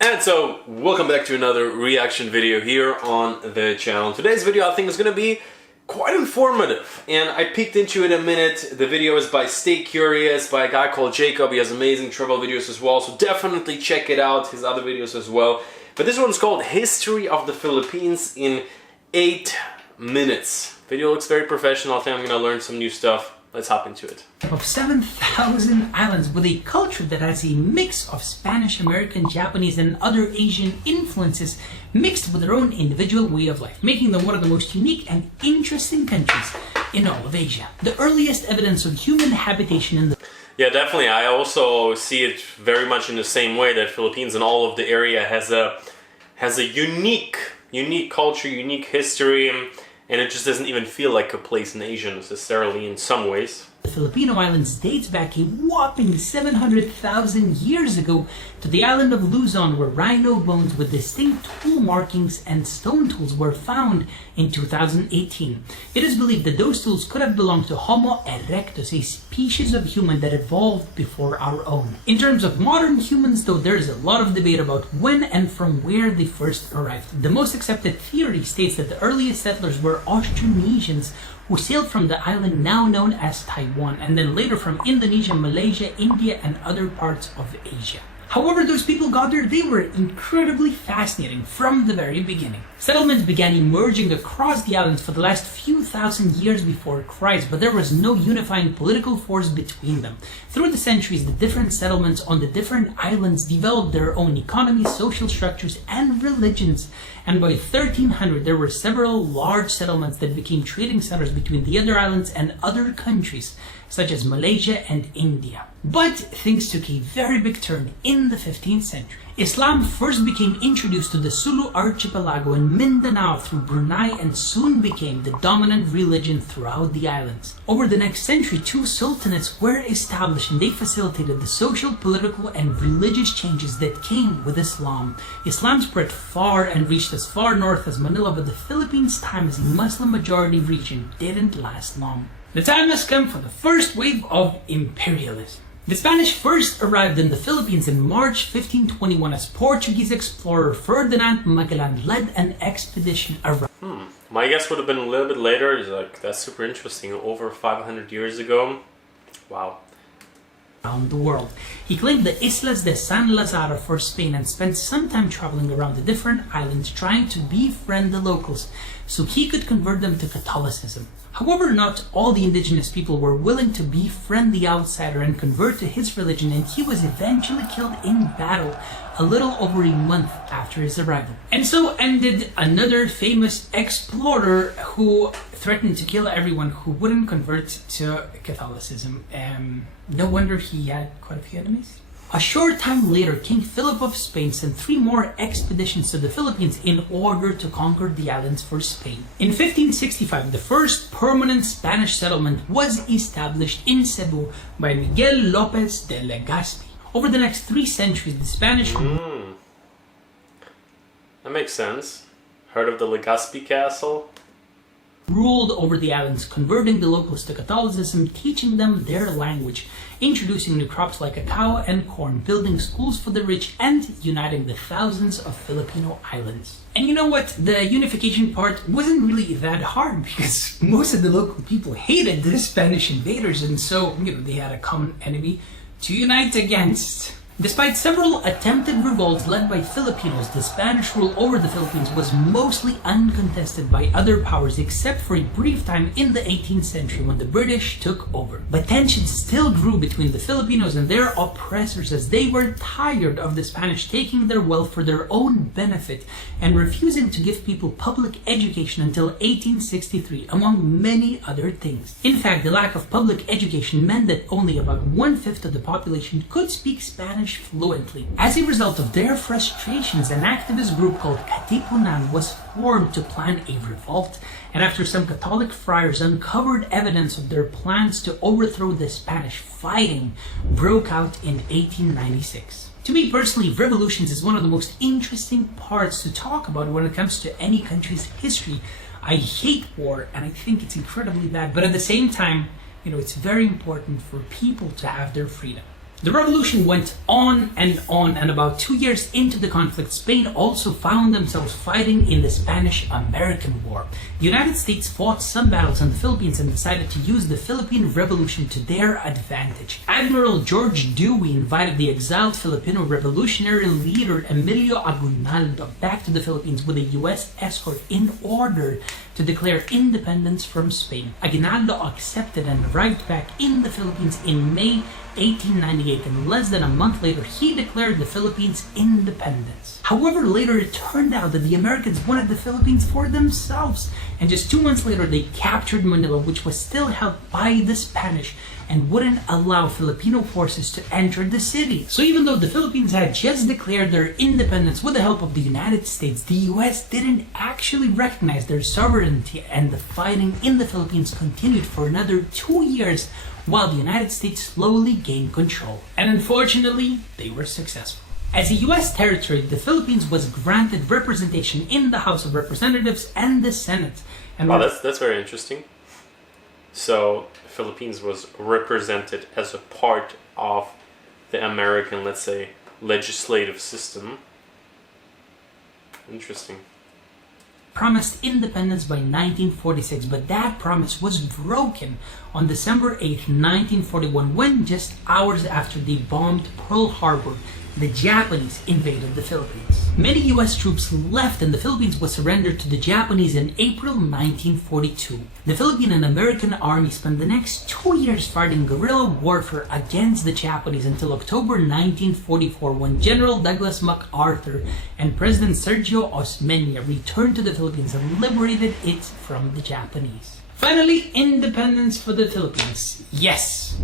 And so, welcome back to another reaction video here on the channel. Today's video I think is going to be quite informative, and I peeked into it a minute. The video is by Stay Curious, by a guy called Jacob. He has amazing travel videos as well, so definitely check it out, his other videos as well. But this one's called History of the Philippines in 8 minutes. Video looks very professional. I think I'm going to learn some new stuff. Let's hop into it. Of 7,000 islands with a culture that has a mix of Spanish, American, Japanese, and other Asian influences mixed with their own individual way of life, making them one of the most unique and interesting countries in all of Asia. The earliest evidence of human habitation in the... Yeah, definitely. I also see it very much in the same way that Philippines and all of the area has a unique culture, unique history, and it just doesn't even feel like a place in Asia necessarily in some ways. The Filipino islands dates back a whopping 700,000 years ago to the island of Luzon, where rhino bones with distinct tool markings and stone tools were found in 2018. It is believed that those tools could have belonged to Homo erectus, a species of human that evolved before our own. In terms of modern humans, though, there is a lot of debate about when and from where they first arrived. The most accepted theory states that the earliest settlers were Austronesians who sailed from the island now known as Taiwan, and then later from Indonesia, Malaysia, India, and other parts of Asia. However, those people got there, they were incredibly fascinating from the very beginning. Settlements began emerging across the islands for the last few thousand years before Christ, but there was no unifying political force between them. Through the centuries, the different settlements on the different islands developed their own economies, social structures, and religions. And by 1300, there were several large settlements that became trading centers between the other islands and other countries, such as Malaysia and India. But things took a very big turn in the 15th century. Islam first became introduced to the Sulu archipelago and Mindanao through Brunei, and soon became the dominant religion throughout the islands. Over the next century, 2 sultanates were established, and they facilitated the social, political, and religious changes that came with Islam. Islam spread far and reached as far north as Manila, but the Philippines' time as a Muslim-majority region didn't last long. The time has come for the first wave of imperialism. The Spanish first arrived in the Philippines in March 1521 as Portuguese explorer Ferdinand Magellan led an expedition around. My guess would have been a little bit later. It's like, that's super interesting. Over 500 years ago. Wow. Around the world. He claimed the Islas de San Lazaro for Spain and spent some time traveling around the different islands trying to befriend the locals so he could convert them to Catholicism. However, not all the indigenous people were willing to befriend the outsider and convert to his religion, and he was eventually killed in battle a little over a month after his arrival. And so ended another famous explorer who threatened to kill everyone who wouldn't convert to Catholicism. No wonder he had quite a few enemies. A short time later, King Philip of Spain sent 3 more expeditions to the Philippines in order to conquer the islands for Spain. In 1565, the first permanent Spanish settlement was established in Cebu by Miguel Lopez de Legazpi. Over the next 3 centuries, the Spanish... That makes sense. Heard of the Legazpi Castle? Ruled over the islands, converting the locals to Catholicism, teaching them their language, introducing new crops like cacao and corn, building schools for the rich, and uniting the thousands of Filipino islands. And you know what? The unification part wasn't really that hard because most of the local people hated the Spanish invaders, and so, they had a common enemy to unite against. Despite several attempted revolts led by Filipinos, the Spanish rule over the Philippines was mostly uncontested by other powers except for a brief time in the 18th century when the British took over. But tensions still grew between the Filipinos and their oppressors as they were tired of the Spanish taking their wealth for their own benefit and refusing to give people public education until 1863, among many other things. In fact, the lack of public education meant that only about 1/5 of the population could speak Spanish fluently. As a result of their frustrations, an activist group called Katipunan was formed to plan a revolt, and after some Catholic friars uncovered evidence of their plans to overthrow the Spanish, fighting broke out in 1896. To me personally, revolutions is one of the most interesting parts to talk about when it comes to any country's history. I hate war and I think it's incredibly bad, but at the same time, it's very important for people to have their freedom. The revolution went on, and about 2 years into the conflict, Spain also found themselves fighting in the Spanish-American War. The United States fought some battles in the Philippines and decided to use the Philippine Revolution to their advantage. Admiral George Dewey invited the exiled Filipino revolutionary leader Emilio Aguinaldo back to the Philippines with a U.S. escort in order to declare independence from Spain. Aguinaldo accepted and arrived back in the Philippines in May 1898, and less than a month later, he declared the Philippines independence. However, later it turned out that the Americans wanted the Philippines for themselves, and just 2 months later they captured Manila, which was still held by the Spanish and wouldn't allow Filipino forces to enter the city. So even though the Philippines had just declared their independence with the help of the United States, the US didn't actually recognize their sovereignty, and the fighting in the Philippines continued for another 2 years while the United States slowly gained control. And unfortunately, they were successful. As a US territory, the Philippines was granted representation in the House of Representatives and the Senate. And wow, that's very interesting. So, Philippines was represented as a part of the American, let's say, legislative system. Interesting. Promised independence by 1946, but that promise was broken on December 8, 1941, when just hours after they bombed Pearl Harbor, the Japanese invaded the Philippines. Many US troops left, and the Philippines was surrendered to the Japanese in April 1942. The Philippine and American army spent the next 2 years fighting guerrilla warfare against the Japanese until October 1944, when General Douglas MacArthur and President Sergio Osmeña returned to the Philippines and liberated it from the Japanese. Finally, independence for the Philippines. Yes!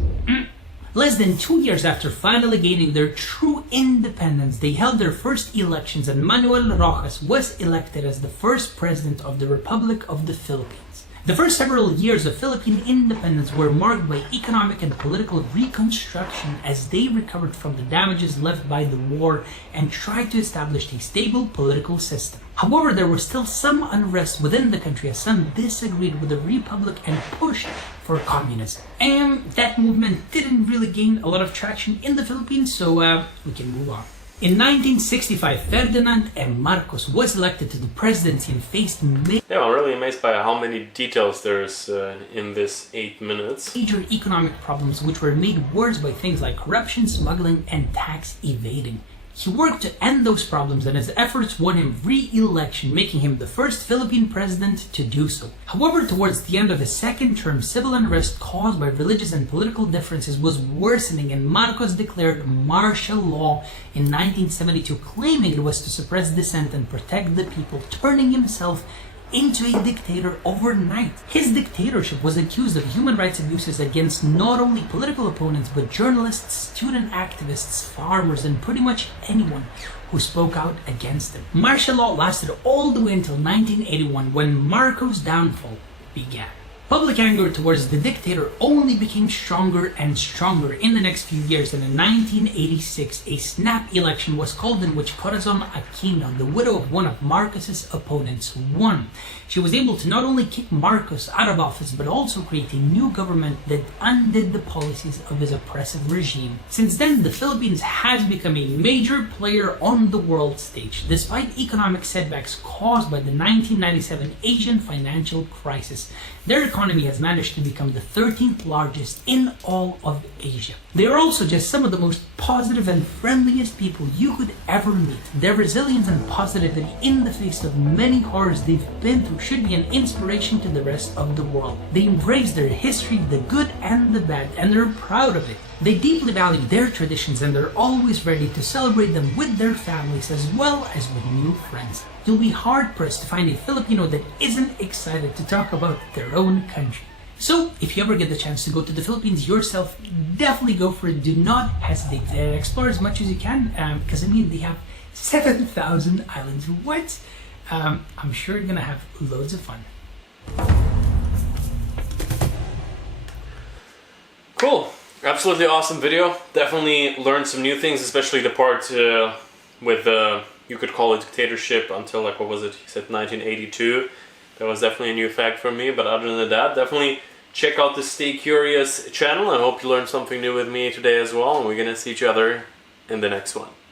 Less than 2 years after finally gaining their true independence, they held their first elections, and Manuel Rojas was elected as the first president of the Republic of the Philippines. The first several years of Philippine independence were marked by economic and political reconstruction as they recovered from the damages left by the war and tried to establish a stable political system. However, there was still some unrest within the country as some disagreed with the Republic and pushed for communism. And that movement didn't really gain a lot of traction in the Philippines, so we can move on. In 1965, Ferdinand M. Marcos was elected to the presidency and faced Yeah, I'm really amazed by how many details there's in this 8 minutes. Major economic problems, which were made worse by things like corruption, smuggling, and tax evading. He worked to end those problems, and his efforts won him re-election, making him the first Philippine president to do so. However, towards the end of his second term, civil unrest caused by religious and political differences was worsening, and Marcos declared martial law in 1972, claiming it was to suppress dissent and protect the people, turning himself into a dictator overnight. His dictatorship was accused of human rights abuses against not only political opponents but journalists, student activists, farmers, and pretty much anyone who spoke out against him. Martial law lasted all the way until 1981, when Marcos' downfall began. Public anger towards the dictator only became stronger and stronger in the next few years, and in 1986 a snap election was called in which Corazon Aquino, the widow of one of Marcos's opponents, won. She was able to not only kick Marcos out of office but also create a new government that undid the policies of his oppressive regime. Since then, the Philippines has become a major player on the world stage, despite economic setbacks caused by the 1997 Asian financial crisis. Their economy has managed to become the 13th largest in all of Asia. They are also just some of the most positive and friendliest people you could ever meet. Their resilience and positivity in the face of many horrors they've been through should be an inspiration to the rest of the world. They embrace their history, the good and the bad, and they're proud of it. They deeply value their traditions, and they're always ready to celebrate them with their families as well as with new friends. You'll be hard-pressed to find a Filipino that isn't excited to talk about their own country. So, if you ever get the chance to go to the Philippines yourself, definitely go for it. Do not hesitate to explore as much as you can, because they have 7,000 islands. What? I'm sure you're gonna have loads of fun. Cool. Absolutely awesome video. Definitely learned some new things, especially the part with you could call it dictatorship until, like, what was it? He said 1982. That was definitely a new fact for me. But other than that, definitely check out the Stay Curious channel. I hope you learned something new with me today as well, and we're gonna see each other in the next one.